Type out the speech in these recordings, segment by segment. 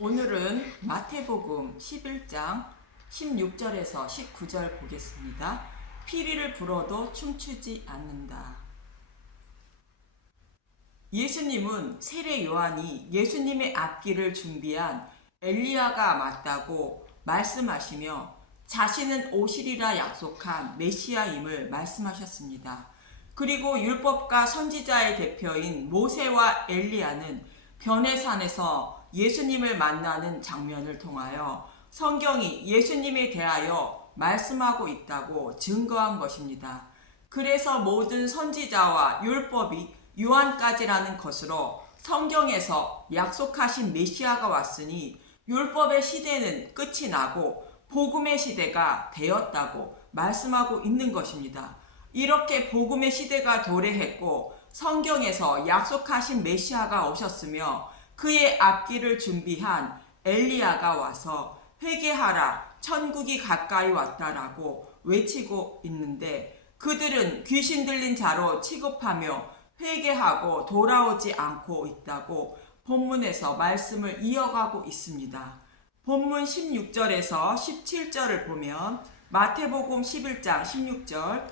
오늘은 마태복음 11장 16절에서 19절 보겠습니다. 피리를 불어도 춤추지 않는다. 예수님은 세례 요한이 예수님의 앞길을 준비한 엘리야가 맞다고 말씀하시며 자신은 오시리라 약속한 메시아임을 말씀하셨습니다. 그리고 율법과 선지자의 대표인 모세와 엘리야는 변해산에서 예수님을 만나는 장면을 통하여 성경이 예수님에 대하여 말씀하고 있다고 증거한 것입니다. 그래서 모든 선지자와 율법이 요한까지라는 것으로 성경에서 약속하신 메시아가 왔으니 율법의 시대는 끝이 나고 복음의 시대가 되었다고 말씀하고 있는 것입니다. 이렇게 복음의 시대가 도래했고 성경에서 약속하신 메시아가 오셨으며 그의 앞길을 준비한 엘리야가 와서 회개하라 천국이 가까이 왔다라고 외치고 있는데 그들은 귀신 들린 자로 취급하며 회개하고 돌아오지 않고 있다고 본문에서 말씀을 이어가고 있습니다. 본문 16절에서 17절을 보면 마태복음 11장 16절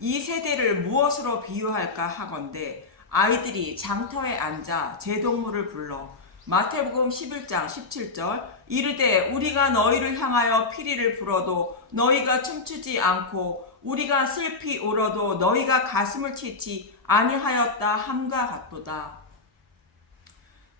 이 세대를 무엇으로 비유할까 하건대 아이들이 장터에 앉아 제동물을 불러 마태복음 11장 17절 이르되 우리가 너희를 향하여 피리를 불어도 너희가 춤추지 않고 우리가 슬피 울어도 너희가 가슴을 치지 아니하였다 함과 같도다.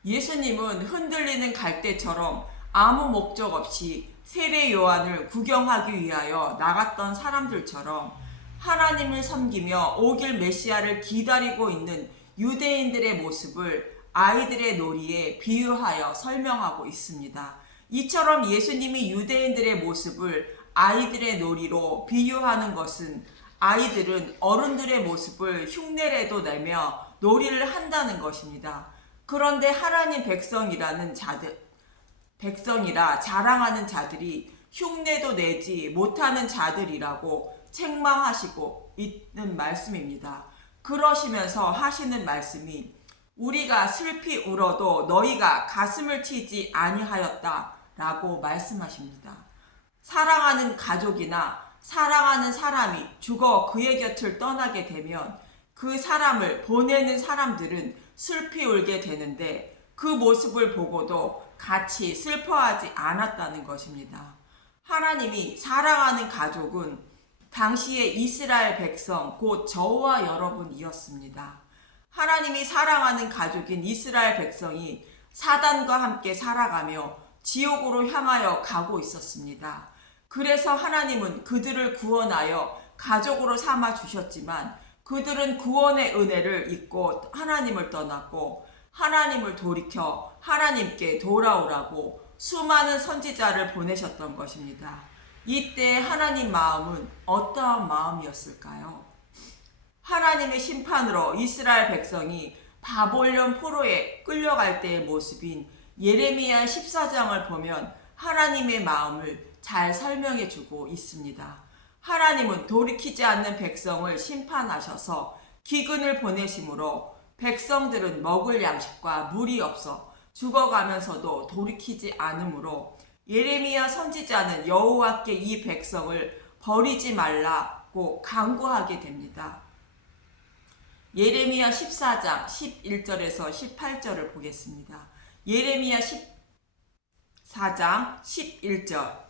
예수님은 흔들리는 갈대처럼 아무 목적 없이 세례 요한을 구경하기 위하여 나갔던 사람들처럼 하나님을 섬기며 오길 메시아를 기다리고 있는 유대인들의 모습을 아이들의 놀이에 비유하여 설명하고 있습니다. 이처럼 예수님이 유대인들의 모습을 아이들의 놀이로 비유하는 것은 아이들은 어른들의 모습을 흉내라도 내며 놀이를 한다는 것입니다. 그런데 하나님 백성이라 자랑하는 자들이 흉내도 내지 못하는 자들이라고 책망하시고 있는 말씀입니다. 그러시면서 하시는 말씀이 우리가 슬피 울어도 너희가 가슴을 치지 아니하였다 라고 말씀하십니다. 사랑하는 가족이나 사랑하는 사람이 죽어 그의 곁을 떠나게 되면 그 사람을 보내는 사람들은 슬피 울게 되는데 그 모습을 보고도 같이 슬퍼하지 않았다는 것입니다. 하나님이 사랑하는 가족은 당시의 이스라엘 백성 곧 저와 여러분이었습니다. 하나님이 사랑하는 가족인 이스라엘 백성이 사단과 함께 살아가며 지옥으로 향하여 가고 있었습니다. 그래서 하나님은 그들을 구원하여 가족으로 삼아 주셨지만 그들은 구원의 은혜를 잊고 하나님을 떠났고 하나님을 돌이켜 하나님께 돌아오라고 수많은 선지자를 보내셨던 것입니다. 이때 하나님 마음은 어떠한 마음이었을까요? 하나님의 심판으로 이스라엘 백성이 바벨론 포로에 끌려갈 때의 모습인 예레미야 14장을 보면 하나님의 마음을 잘 설명해 주고 있습니다. 하나님은 돌이키지 않는 백성을 심판하셔서 기근을 보내심으로 백성들은 먹을 양식과 물이 없어 죽어가면서도 돌이키지 않으므로 예레미야 선지자는 여호와께 이 백성을 버리지 말라고 간구하게 됩니다. 예레미야 14장 11절에서 18절을 보겠습니다. 예레미야 14장 11절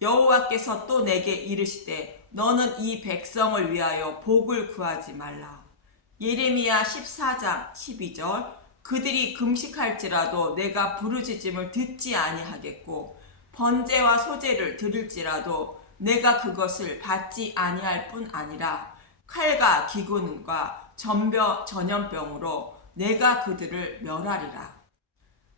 여호와께서 또 내게 이르시되 너는 이 백성을 위하여 복을 구하지 말라. 예레미야 14장 12절 그들이 금식할지라도 내가 부르짖음을 듣지 아니하겠고 번제와 소제를 드릴지라도 내가 그것을 받지 아니할 뿐 아니라 칼과 기근과 전염병으로 내가 그들을 멸하리라.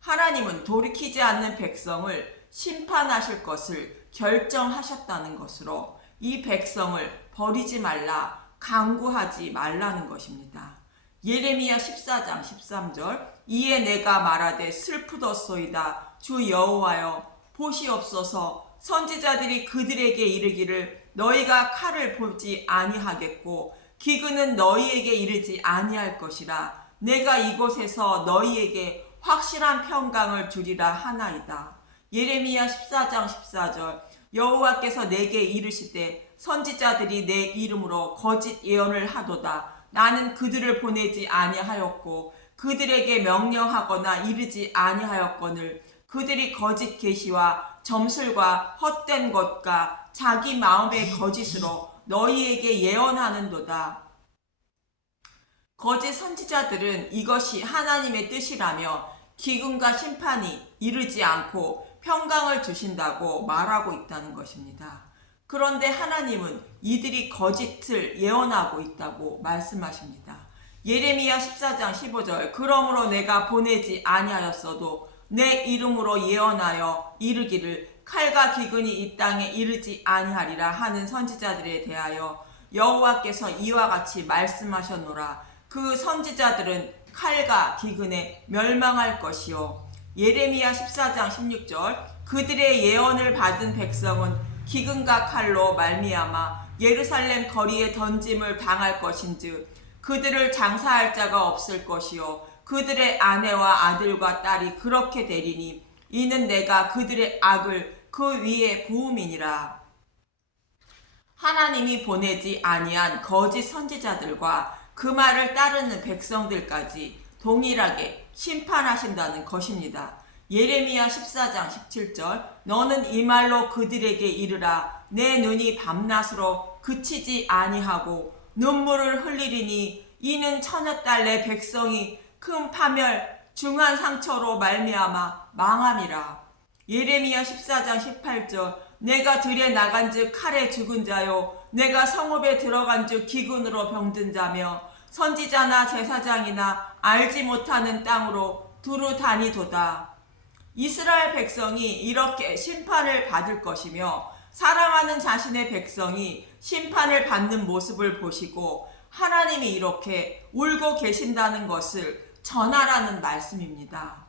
하나님은 돌이키지 않는 백성을 심판하실 것을 결정하셨다는 것으로 이 백성을 버리지 말라, 간구하지 말라는 것입니다. 예레미야 14장 13절 이에 내가 말하되 슬프도소이다 주 여호와여 보시옵소서 선지자들이 그들에게 이르기를 너희가 칼을 보지 아니하겠고 기근은 너희에게 이르지 아니할 것이라 내가 이곳에서 너희에게 확실한 평강을 주리라 하나이다. 예레미야 14장 14절 여호와께서 내게 이르시되 선지자들이 내 이름으로 거짓 예언을 하도다. 나는 그들을 보내지 아니하였고 그들에게 명령하거나 이르지 아니하였거늘 그들이 거짓 계시와 점술과 헛된 것과 자기 마음의 거짓으로 너희에게 예언하는도다. 거짓 선지자들은 이것이 하나님의 뜻이라며 기근과 심판이 이르지 않고 평강을 주신다고 말하고 있다는 것입니다. 그런데 하나님은 이들이 거짓을 예언하고 있다고 말씀하십니다. 예레미야 14장 15절 그러므로 내가 보내지 아니하였어도 내 이름으로 예언하여 이르기를 칼과 기근이 이 땅에 이르지 아니하리라 하는 선지자들에 대하여 여호와께서 이와 같이 말씀하셨노라. 그 선지자들은 칼과 기근에 멸망할 것이요. 예레미야 14장 16절 그들의 예언을 받은 백성은 기근과 칼로 말미암아 예루살렘 거리에 던짐을 당할 것인즉 그들을 장사할 자가 없을 것이요 그들의 아내와 아들과 딸이 그렇게 되리니 이는 내가 그들의 악을 그 위에 부음이니라. 하나님이 보내지 아니한 거짓 선지자들과 그 말을 따르는 백성들까지 동일하게 심판하신다는 것입니다. 예레미야 14장 17절 너는 이 말로 그들에게 이르라. 내 눈이 밤낮으로 그치지 아니하고 눈물을 흘리리니 이는 처녀딸 내 백성이 큰 파멸 중한 상처로 말미암아 망함이라. 예레미야 14장 18절 내가 들에 나간즉 칼에 죽은 자요 내가 성읍에 들어간즉 기근으로 병든 자며 선지자나 제사장이나 알지 못하는 땅으로 두루 다니도다. 이스라엘 백성이 이렇게 심판을 받을 것이며 사랑하는 자신의 백성이 심판을 받는 모습을 보시고 하나님이 이렇게 울고 계신다는 것을 전하라는 말씀입니다.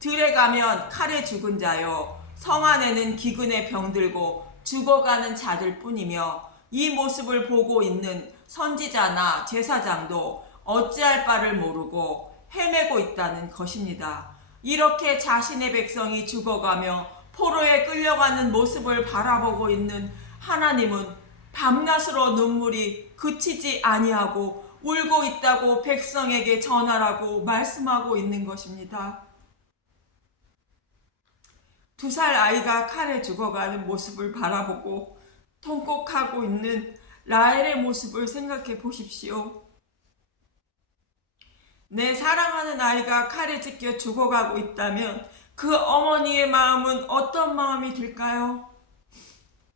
들에 가면 칼에 죽은 자요 성 안에는 기근에 병들고 죽어가는 자들 뿐이며 이 모습을 보고 있는 선지자나 제사장도 어찌할 바를 모르고 헤매고 있다는 것입니다. 이렇게 자신의 백성이 죽어가며 포로에 끌려가는 모습을 바라보고 있는 하나님은 밤낮으로 눈물이 그치지 아니하고 울고 있다고 백성에게 전하라고 말씀하고 있는 것입니다. 2살 아이가 칼에 죽어가는 모습을 바라보고 통곡하고 있는 라헬의 모습을 생각해 보십시오. 내 사랑하는 아이가 칼에 찢겨 죽어가고 있다면 그 어머니의 마음은 어떤 마음이 들까요?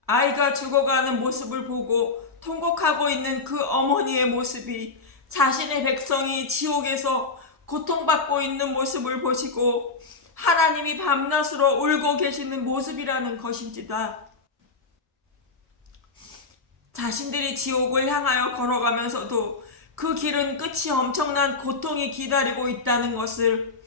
아이가 죽어가는 모습을 보고 통곡하고 있는 그 어머니의 모습이 자신의 백성이 지옥에서 고통받고 있는 모습을 보시고 하나님이 밤낮으로 울고 계시는 모습이라는 것입니다. 자신들이 지옥을 향하여 걸어가면서도 그 길은 끝이 엄청난 고통이 기다리고 있다는 것을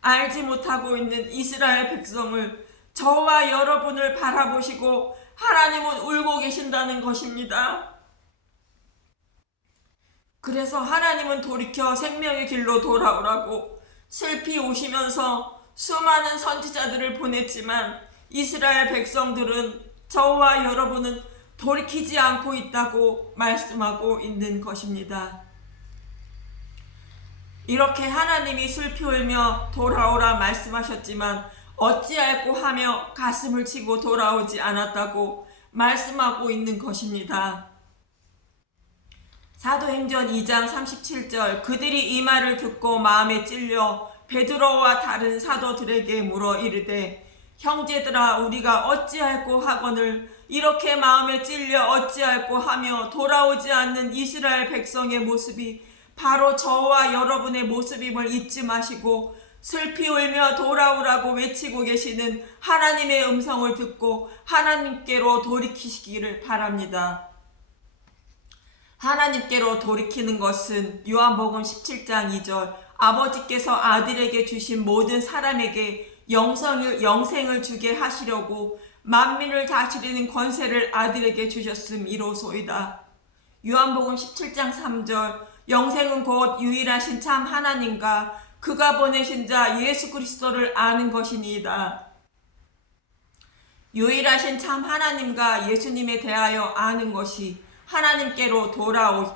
알지 못하고 있는 이스라엘 백성을 저와 여러분을 바라보시고 하나님은 울고 계신다는 것입니다. 그래서 하나님은 돌이켜 생명의 길로 돌아오라고 슬피 오시면서 수많은 선지자들을 보냈지만 이스라엘 백성들은 저와 여러분은 돌이키지 않고 있다고 말씀하고 있는 것입니다. 이렇게 하나님이 슬피 울며 돌아오라 말씀하셨지만 어찌할꼬 하며 가슴을 치고 돌아오지 않았다고 말씀하고 있는 것입니다. 사도행전 2장 37절 그들이 이 말을 듣고 마음에 찔려 베드로와 다른 사도들에게 물어 이르되 형제들아 우리가 어찌할꼬 하거늘 이렇게 마음에 찔려 어찌할꼬 하며 돌아오지 않는 이스라엘 백성의 모습이 바로 저와 여러분의 모습임을 잊지 마시고 슬피 울며 돌아오라고 외치고 계시는 하나님의 음성을 듣고 하나님께로 돌이키시기를 바랍니다. 하나님께로 돌이키는 것은 요한복음 17장 2절 아버지께서 아들에게 주신 모든 사람에게 영생을 주게 하시려고 만민을 다스리는 권세를 아들에게 주셨음이로소이다. 요한복음 17장 3절 영생은 곧 유일하신 참 하나님과 그가 보내신 자 예수 그리스도를 아는 것이니이다. 유일하신 참 하나님과 예수님에 대하여 아는 것이 하나님께로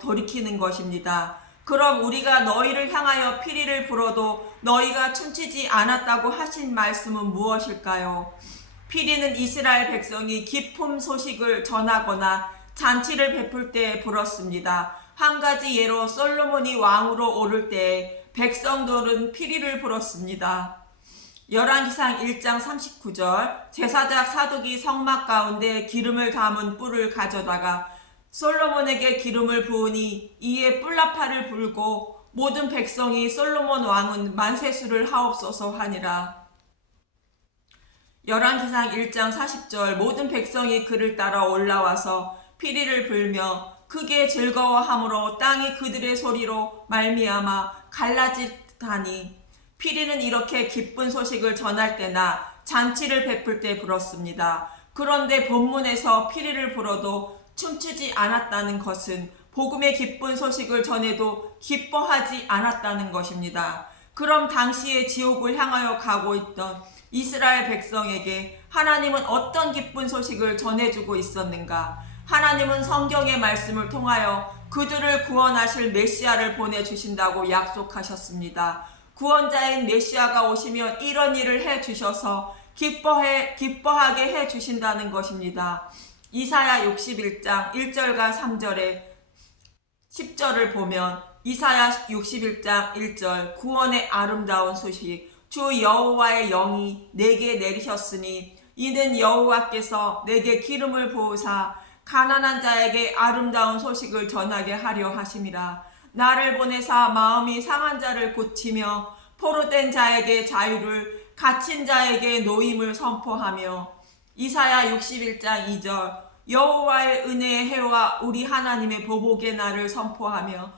돌이키는 것입니다. 그럼 우리가 너희를 향하여 피리를 불어도 너희가 춤추지 않았다고 하신 말씀은 무엇일까요? 피리는 이스라엘 백성이 기쁨 소식을 전하거나 잔치를 베풀 때 불었습니다. 한 가지 예로 솔로몬이 왕으로 오를 때 백성들은 피리를 불었습니다. 열왕기상 1장 39절 제사장 사독이 성막 가운데 기름을 담은 뿔을 가져다가 솔로몬에게 기름을 부으니 이에 뿔나팔을 불고 모든 백성이 솔로몬 왕은 만세수를 하옵소서 하니라. 열왕기상 1장 40절 모든 백성이 그를 따라 올라와서 피리를 불며 크게 즐거워함으로 땅이 그들의 소리로 말미암아 갈라지다니. 피리는 이렇게 기쁜 소식을 전할 때나 잔치를 베풀 때 불었습니다. 그런데 본문에서 피리를 불어도 춤추지 않았다는 것은 복음의 기쁜 소식을 전해도 기뻐하지 않았다는 것입니다. 그럼 당시에 지옥을 향하여 가고 있던 이스라엘 백성에게 하나님은 어떤 기쁜 소식을 전해주고 있었는가? 하나님은 성경의 말씀을 통하여 그들을 구원하실 메시아를 보내주신다고 약속하셨습니다. 구원자인 메시아가 오시면 이런 일을 해주셔서 기뻐하게 해주신다는 것입니다. 이사야 61장 1절과 3절에 10절을 보면 이사야 61장 1절 구원의 아름다운 소식 주 여호와의 영이 내게 내리셨으니 이는 여호와께서 내게 기름을 부으사 가난한 자에게 아름다운 소식을 전하게 하려 하심이라. 나를 보내사 마음이 상한 자를 고치며 포로된 자에게 자유를 갇힌 자에게 노임을 선포하며 이사야 61장 2절 여호와의 은혜의 해와 우리 하나님의 보복의 날을 선포하며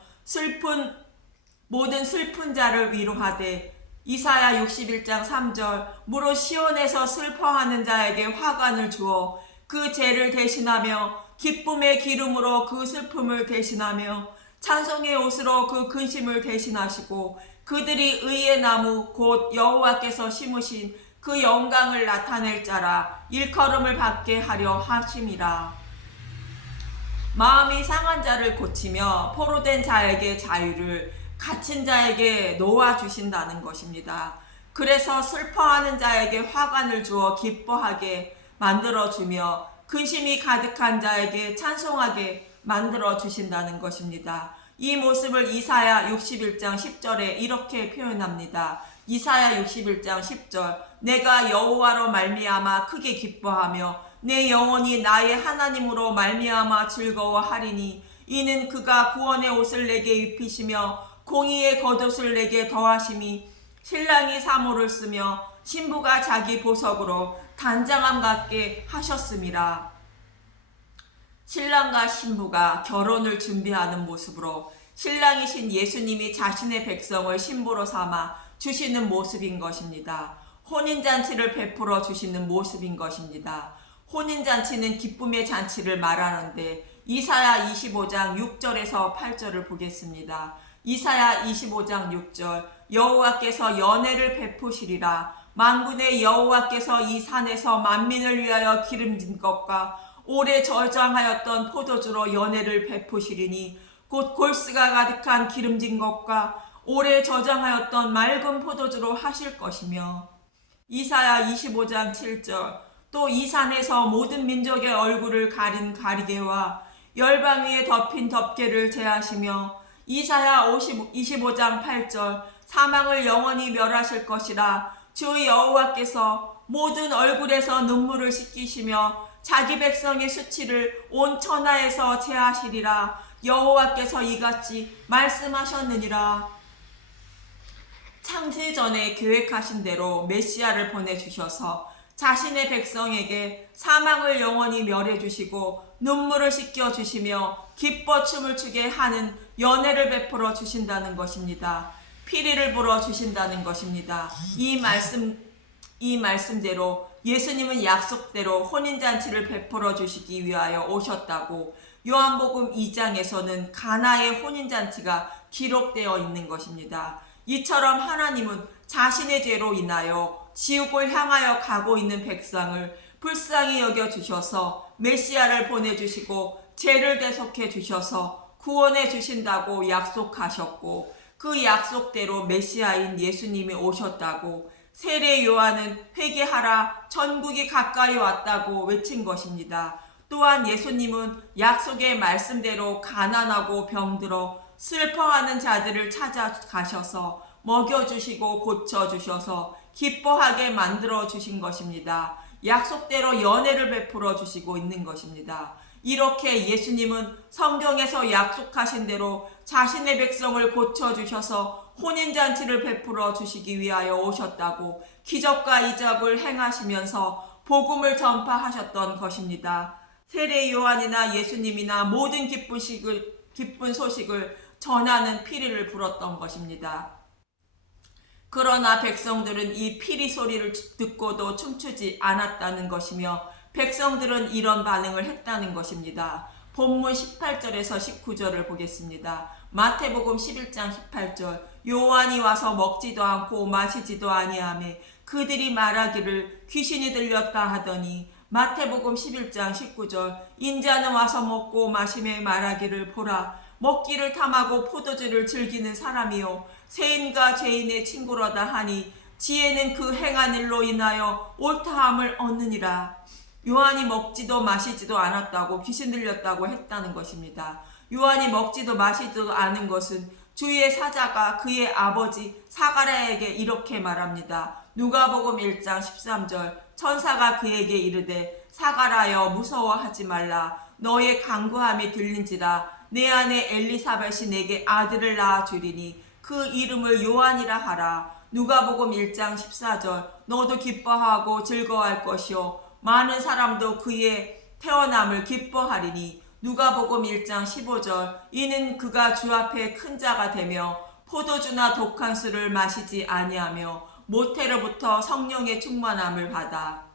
모든 슬픈 자를 위로하되 이사야 61장 3절 무릇 시온에서 슬퍼하는 자에게 화관을 주어 그 죄를 대신하며 기쁨의 기름으로 그 슬픔을 대신하며 찬송의 옷으로 그 근심을 대신하시고 그들이 의의 나무 곧 여호와께서 심으신 그 영광을 나타낼 자라 일컬음을 받게 하려 하심이라. 마음이 상한 자를 고치며 포로된 자에게 자유를 갇힌 자에게 놓아주신다는 것입니다. 그래서 슬퍼하는 자에게 화관을 주어 기뻐하게 만들어주며 근심이 가득한 자에게 찬송하게 만들어주신다는 것입니다. 이 모습을 이사야 61장 10절에 이렇게 표현합니다. 이사야 61장 10절 내가 여호와로 말미암아 크게 기뻐하며 내 영혼이 나의 하나님으로 말미암아 즐거워하리니 이는 그가 구원의 옷을 내게 입히시며 공의의 겉옷을 내게 더하심이 신랑이 사모를 쓰며 신부가 자기 보석으로 단장함 같게 하셨음이라. 신랑과 신부가 결혼을 준비하는 모습으로 신랑이신 예수님이 자신의 백성을 신부로 삼아 주시는 모습인 것입니다. 혼인잔치를 베풀어 주시는 모습인 것입니다. 혼인잔치는 기쁨의 잔치를 말하는데 이사야 25장 6절에서 8절을 보겠습니다. 이사야 25장 6절 여호와께서 연회를 베푸시리라. 만군의 여호와께서 이 산에서 만민을 위하여 기름진 것과 오래 저장하였던 포도주로 연회를 베푸시리니 곧 골스가 가득한 기름진 것과 오래 저장하였던 맑은 포도주로 하실 것이며 이사야 25장 7절 또 이 산에서 모든 민족의 얼굴을 가린 가리개와 열방 위에 덮인 덮개를 제하시며 이사야 25장 8절 사망을 영원히 멸하실 것이라. 주 여호와께서 모든 얼굴에서 눈물을 씻기시며 자기 백성의 수치를 온 천하에서 제하시리라. 여호와께서 이같이 말씀하셨느니라. 창세전에 계획하신 대로 메시아를 보내주셔서 자신의 백성에게 사망을 영원히 멸해주시고 눈물을 씻겨주시며 기뻐 춤을 추게 하는 연회를 베풀어 주신다는 것입니다. 피리를 불어 주신다는 것입니다. 이 말씀대로 예수님은 약속대로 혼인잔치를 베풀어 주시기 위하여 오셨다고 요한복음 2장에서는 가나의 혼인잔치가 기록되어 있는 것입니다. 이처럼 하나님은 자신의 죄로 인하여 지옥을 향하여 가고 있는 백성을 불쌍히 여겨 주셔서 메시아를 보내주시고 죄를 대속해 주셔서 구원해 주신다고 약속하셨고, 그 약속대로 메시아인 예수님이 오셨다고 세례 요한은 회개하라 천국이 가까이 왔다고 외친 것입니다. 또한 예수님은 약속의 말씀대로 가난하고 병들어 슬퍼하는 자들을 찾아가셔서 먹여주시고 고쳐주셔서 기뻐하게 만들어 주신 것입니다. 약속대로 연혜를 베풀어 주시고 있는 것입니다. 이렇게 예수님은 성경에서 약속하신 대로 자신의 백성을 고쳐주셔서 혼인잔치를 베풀어 주시기 위하여 오셨다고 기적과 이적을 행하시면서 복음을 전파하셨던 것입니다. 세례 요한이나 예수님이나 모든 기쁜 소식을 전하는 피리를 불었던 것입니다. 그러나 백성들은 이 피리 소리를 듣고도 춤추지 않았다는 것이며, 백성들은 이런 반응을 했다는 것입니다. 본문 18절에서 19절을 보겠습니다. 마태복음 11장 18절, 요한이 와서 먹지도 않고 마시지도 아니하며 그들이 말하기를 귀신이 들렸다 하더니, 마태복음 11장 19절, 인자는 와서 먹고 마시며 말하기를 보라, 먹기를 탐하고 포도주를 즐기는 사람이요 세인과 죄인의 친구로다 하니 지혜는 그 행한 일로 인하여 옳다함을 얻느니라. 요한이 먹지도 마시지도 않았다고 귀신 들렸다고 했다는 것입니다. 요한이 먹지도 마시지도 않은 것은 주의 사자가 그의 아버지 사가랴에게 이렇게 말합니다. 누가복음 1장 13절, 천사가 그에게 이르되 사가랴여 무서워하지 말라, 너의 간구함이 들린지라. 내 아내 엘리사벳이 내게 아들을 낳아 주리니 그 이름을 요한이라 하라. 누가복음 1장 14절, 너도 기뻐하고 즐거워할 것이요 많은 사람도 그의 태어남을 기뻐하리니. 누가복음 1장 15절, 이는 그가 주 앞에 큰 자가 되며 포도주나 독한 술을 마시지 아니하며 모태로부터 성령의 충만함을 받아.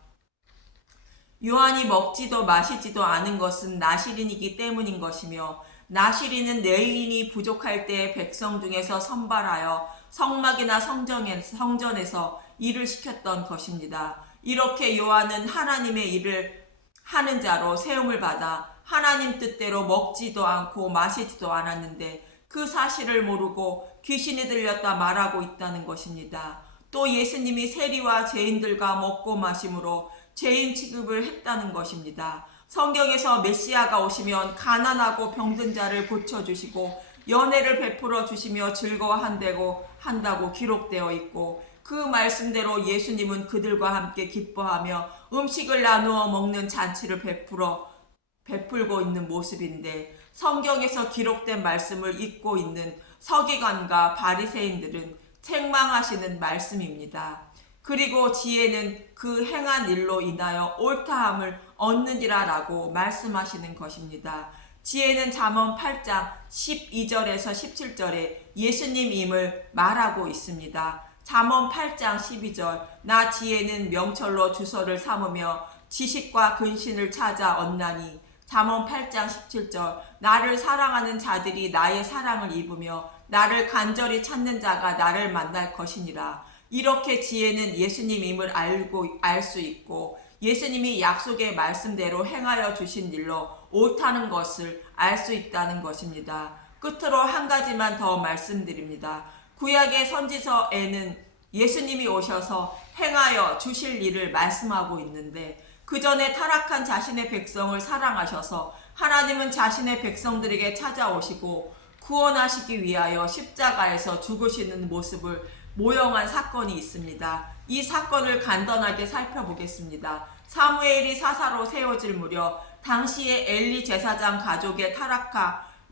요한이 먹지도 마시지도 않은 것은 나시린이기 때문인 것이며, 나시린은 레위인이 부족할 때 백성 중에서 선발하여 성막이나 성전에서 일을 시켰던 것입니다. 이렇게 요한은 하나님의 일을 하는 자로 세움을 받아 하나님 뜻대로 먹지도 않고 마시지도 않았는데, 그 사실을 모르고 귀신이 들렸다 말하고 있다는 것입니다. 또 예수님이 세리와 죄인들과 먹고 마심으로 죄인 취급을 했다는 것입니다. 성경에서 메시아가 오시면 가난하고 병든 자를 고쳐주시고 연혜를 베풀어 주시며 즐거워한다고 기록되어 있고, 그 말씀대로 예수님은 그들과 함께 기뻐하며 음식을 나누어 먹는 잔치를 베풀고 있는 모습인데, 성경에서 기록된 말씀을 잊고 있는 서기관과 바리새인들은 책망하시는 말씀입니다. 그리고 지혜는 그 행한 일로 인하여 옳다함을 얻느니라 라고 말씀하시는 것입니다. 지혜는 잠언 8장 12절에서 17절에 예수님임을 말하고 있습니다. 잠언 8장 12절, 나 지혜는 명철로 주소를 삼으며 지식과 근신을 찾아 얻나니. 잠언 8장 17절, 나를 사랑하는 자들이 나의 사랑을 입으며 나를 간절히 찾는 자가 나를 만날 것이니라. 이렇게 지혜는 예수님임을 알 수 있고, 예수님이 약속의 말씀대로 행하여 주신 일로 옳다는 것을 알 수 있다는 것입니다. 끝으로 한 가지만 더 말씀드립니다. 구약의 선지서에는 예수님이 오셔서 행하여 주실 일을 말씀하고 있는데, 그 전에 타락한 자신의 백성을 사랑하셔서 하나님은 자신의 백성들에게 찾아오시고 구원하시기 위하여 십자가에서 죽으시는 모습을 모형한 사건이 있습니다. 이 사건을 간단하게 살펴보겠습니다. 사무엘이 사사로 세워질 무렵 당시의 엘리 제사장 가족의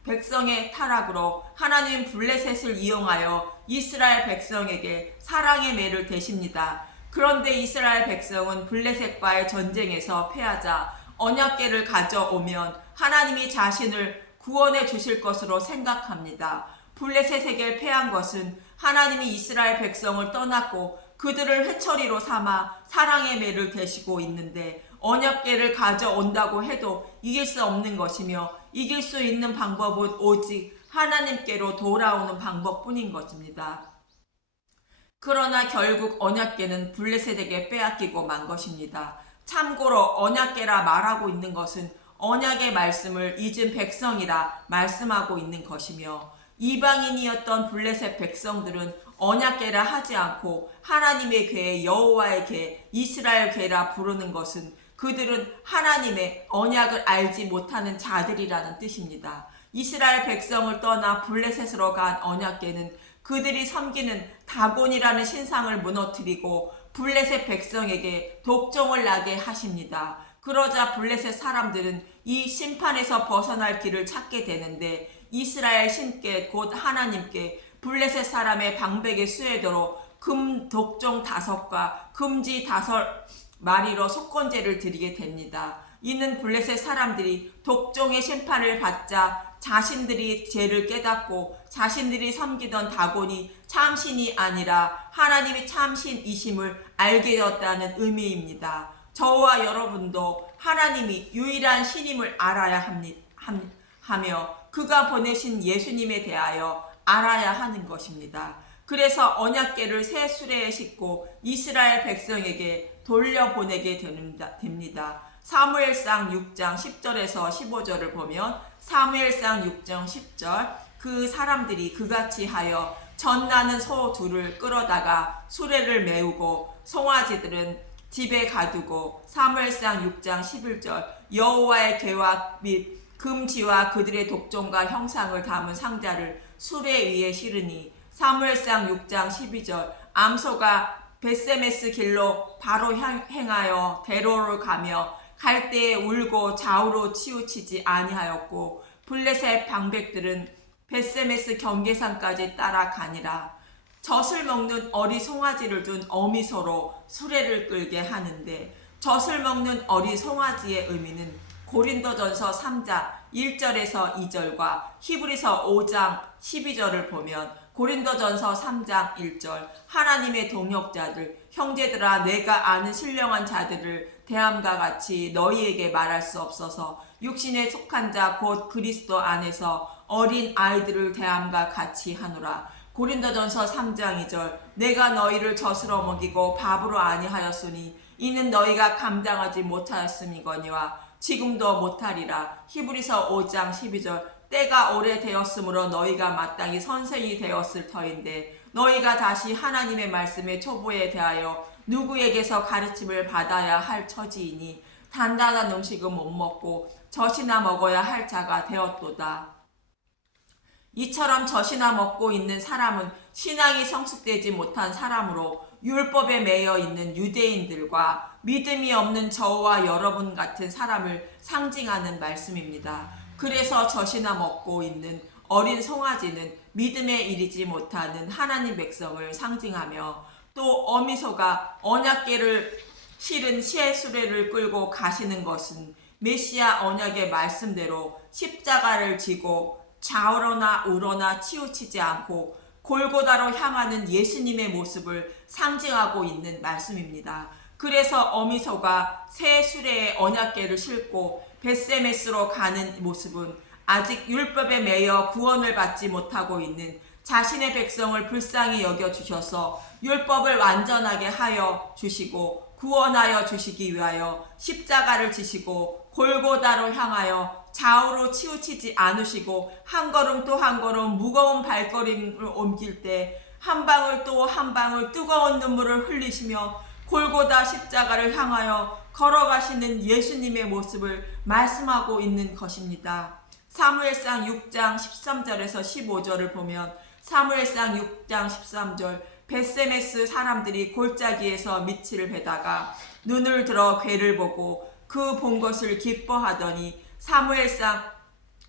백성의 타락으로 하나님 블레셋을 이용하여 이스라엘 백성에게 사랑의 매를 대십니다. 그런데 이스라엘 백성은 블레셋과의 전쟁에서 패하자 언약궤를 가져오면 하나님이 자신을 구원해 주실 것으로 생각합니다. 블레셋에게 패한 것은 하나님이 이스라엘 백성을 떠났고 그들을 회초리로 삼아 사랑의 매를 대시고 있는데, 언약궤를 가져온다고 해도 이길 수 없는 것이며, 이길 수 있는 방법은 오직 하나님께로 돌아오는 방법뿐인 것입니다. 그러나 결국 언약궤는 블레셋에게 빼앗기고 만 것입니다. 참고로 언약궤라 말하고 있는 것은 언약의 말씀을 잊은 백성이라 말씀하고 있는 것이며, 이방인이었던 블레셋 백성들은 언약궤라 하지 않고 하나님의 궤, 여호와의 궤, 이스라엘 궤라 부르는 것은 그들은 하나님의 언약을 알지 못하는 자들이라는 뜻입니다. 이스라엘 백성을 떠나 블레셋으로 간 언약궤는 그들이 섬기는 다곤이라는 신상을 무너뜨리고 블레셋 백성에게 독종을 나게 하십니다. 그러자 블레셋 사람들은 이 심판에서 벗어날 길을 찾게 되는데, 이스라엘 신께 곧 하나님께 블레셋 사람의 방백에 쇠도록 금 독종 5과 금지 5마리로 속건제를 드리게 됩니다. 이는 블레셋 사람들이 독종의 심판을 받자 자신들이 죄를 깨닫고 자신들이 섬기던 다곤이 참신이 아니라 하나님이 참신이심을 알게 되었다는 의미입니다. 저와 여러분도 하나님이 유일한 신임을 알아야 하며 그가 보내신 예수님에 대하여 알아야 하는 것입니다. 그래서 언약궤를 새 수레에 싣고 이스라엘 백성에게 돌려보내게 됩니다. 사무엘상 6장 10절에서 15절을 보면, 사무엘상 6장 10절, 그 사람들이 그같이 하여 젖나는 소 둘을 끌어다가 수레를 메우고 송아지들은 집에 가두고, 사무엘상 6장 11절, 여호와의 궤와 및 금지와 그들의 독종과 형상을 담은 상자를 수레 위에 실으니, 사무엘상 6장 12절, 암소가 벳세메스 길로 바로 행하여 대로를 가며 갈 때에 울고 좌우로 치우치지 아니하였고, 블레셋 방백들은 벳세메스 경계산까지 따라가니라. 젖을 먹는 어리 송아지를 둔 어미소로 수레를 끌게 하는데, 젖을 먹는 어리 송아지의 의미는 고린도전서 3장 1절에서 2절과 히브리서 5장 12절을 보면, 고린도전서 3장 1절, 하나님의 동역자들 형제들아, 내가 아는 신령한 자들을 대함과 같이 너희에게 말할 수 없어서 육신에 속한 자 곧 그리스도 안에서 어린 아이들을 대함과 같이 하노라. 고린도전서 3장 2절, 내가 너희를 젖으로 먹이고 밥으로 아니하였으니 이는 너희가 감당하지 못하였음이거니와 지금도 못하리라. 히브리서 5장 12절, 때가 오래되었으므로 너희가 마땅히 선생이 되었을 터인데 너희가 다시 하나님의 말씀의 초보에 대하여 누구에게서 가르침을 받아야 할 처지이니 단단한 음식은 못 먹고 젖이나 먹어야 할 자가 되었도다. 이처럼 젖이나 먹고 있는 사람은 신앙이 성숙되지 못한 사람으로 율법에 매여 있는 유대인들과 믿음이 없는 저와 여러분 같은 사람을 상징하는 말씀입니다. 그래서 젖이나 먹고 있는 어린 송아지는 믿음에 이르지 못하는 하나님 백성을 상징하며, 또 어미소가 언약궤를 실은 새 수레를 끌고 가시는 것은 메시아 언약의 말씀대로 십자가를 지고 좌우로나 우로나 치우치지 않고 골고다로 향하는 예수님의 모습을 상징하고 있는 말씀입니다. 그래서 어미소가 새 수레에 언약궤를 싣고 벳세메스로 가는 모습은 아직 율법에 매여 구원을 받지 못하고 있는 자신의 백성을 불쌍히 여겨주셔서 율법을 완전하게 하여 주시고 구원하여 주시기 위하여 십자가를 지시고 골고다로 향하여 좌우로 치우치지 않으시고 한 걸음 또 한 걸음 무거운 발걸음을 옮길 때 한 방울 또 한 방울 뜨거운 눈물을 흘리시며 골고다 십자가를 향하여 걸어가시는 예수님의 모습을 말씀하고 있는 것입니다. 사무엘상 6장 13절에서 15절을 보면, 사무엘상 6장 13절, 벳세메스 사람들이 골짜기에서 밑을 베다가 눈을 들어 궤를 보고 그 본 것을 기뻐하더니, 사무엘상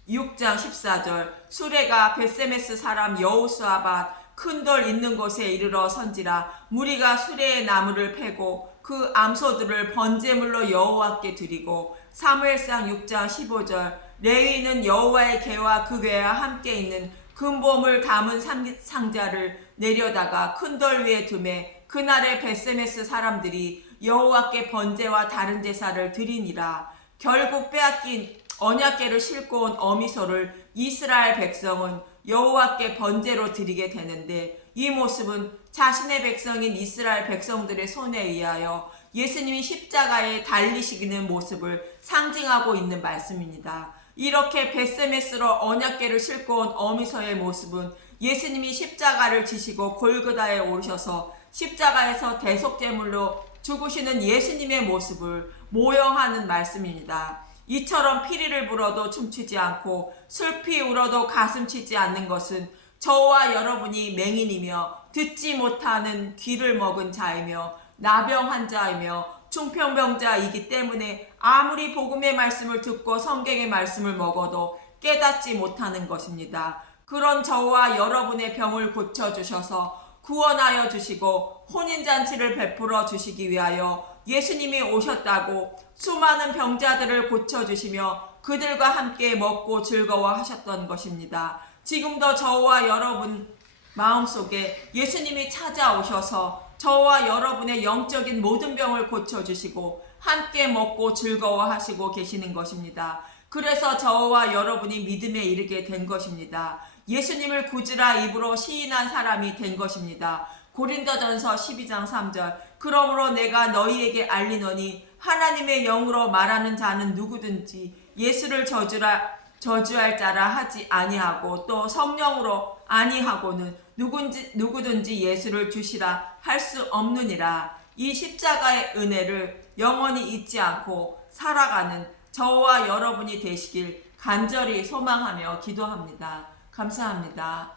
6장 14절, 수레가 벳세메스 사람 여호수아밧 큰 돌 있는 곳에 이르러 선지라. 무리가 수레의 나무를 패고 그 암소들을 번제물로 여호와께 드리고, 사무엘상 6장 15절, 레위는 여호와의 궤와 그 궤와 함께 있는 금보물 담은 상자를 내려다가 큰 돌 위에 두매 그날에 벳세메스 사람들이 여호와께 번제와 다른 제사를 드리니라. 결국 빼앗긴 언약궤를 싣고 온 어미소를 이스라엘 백성은 여호와께 번제로 드리게 되는데, 이 모습은 자신의 백성인 이스라엘 백성들의 손에 의하여 예수님이 십자가에 달리시는 모습을 상징하고 있는 말씀입니다. 이렇게 벳세메스로 언약궤를 싣고 온 어미서의 모습은 예수님이 십자가를 지시고 골고다에 오르셔서 십자가에서 대속제물로 죽으시는 예수님의 모습을 모형하는 말씀입니다. 이처럼 피리를 불어도 춤추지 않고 슬피 울어도 가슴 치지 않는 것은 저와 여러분이 맹인이며 듣지 못하는 귀를 먹은 자이며 나병 환자이며 중풍병자이기 때문에 아무리 복음의 말씀을 듣고 성경의 말씀을 먹어도 깨닫지 못하는 것입니다. 그런 저와 여러분의 병을 고쳐주셔서 구원하여 주시고 혼인잔치를 베풀어 주시기 위하여 예수님이 오셨다고 수많은 병자들을 고쳐주시며 그들과 함께 먹고 즐거워하셨던 것입니다. 지금도 저와 여러분 마음속에 예수님이 찾아오셔서 저와 여러분의 영적인 모든 병을 고쳐주시고 함께 먹고 즐거워하시고 계시는 것입니다. 그래서 저와 여러분이 믿음에 이르게 된 것입니다. 예수님을 구주라 입으로 시인한 사람이 된 것입니다. 고린도전서 12장 3절 그러므로 내가 너희에게 알리노니 하나님의 영으로 말하는 자는 누구든지 예수를 저주할 자라 하지 아니하고 또 성령으로 아니하고는 누구든지 예수를 주시라 할 수 없느니라. 이 십자가의 은혜를 영원히 잊지 않고 살아가는 저와 여러분이 되시길 간절히 소망하며 기도합니다. 감사합니다.